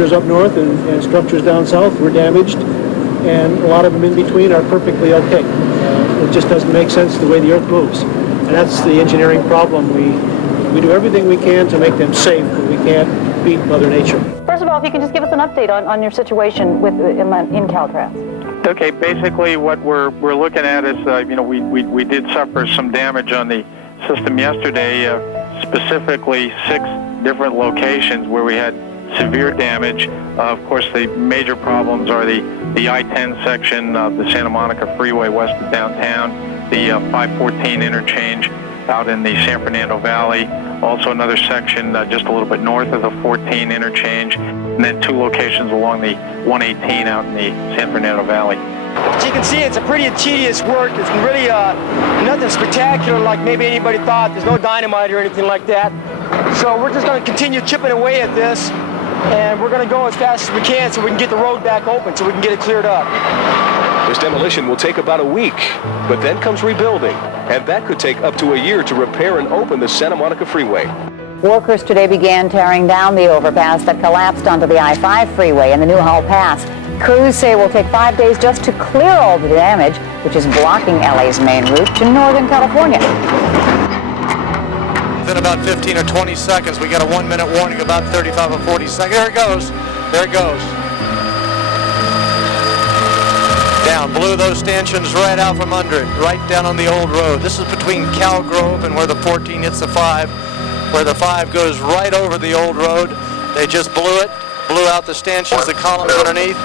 structures up north and structures down south were damaged, and a lot of them in between are perfectly okay. It just doesn't make sense the way the earth moves. And that's the engineering problem. We do everything we can to make them safe, but we can't beat Mother Nature. First of all, if you can just give us an update on your situation in Caltrans. Okay, basically what we're looking at is, we did suffer some damage on the system yesterday, specifically 6 different locations where we had severe damage. Of course, the major problems are the I-10 section of the Santa Monica Freeway west of downtown, the 514 interchange out in the San Fernando Valley, also another section just a little bit north of the 14 interchange, and then 2 locations along the 118 out in the San Fernando Valley. As you can see, it's a pretty tedious work. It's really nothing spectacular like maybe anybody thought. There's no dynamite or anything like that. So we're just going to continue chipping away at this, and we're going to go as fast as we can so we can get the road back open so we can get it cleared up. This demolition will take about a week, but then comes rebuilding, and that could take up to a year to repair and open the Santa Monica Freeway. Workers today began tearing down the overpass that collapsed onto the I-5 freeway in the Newhall Pass. Crews say it will take 5 days just to clear all the damage, which is blocking LA's main route to Northern California. Within about 15 or 20 seconds, we got a 1-minute warning, about 35 or 40 seconds. There it goes. There it goes. Down, blew those stanchions right out from under it, right down on the old road. This is between Cal Grove and where the 14 hits the 5, where the 5 goes right over the old road. They just blew it, blew out the stanchions, the columns underneath.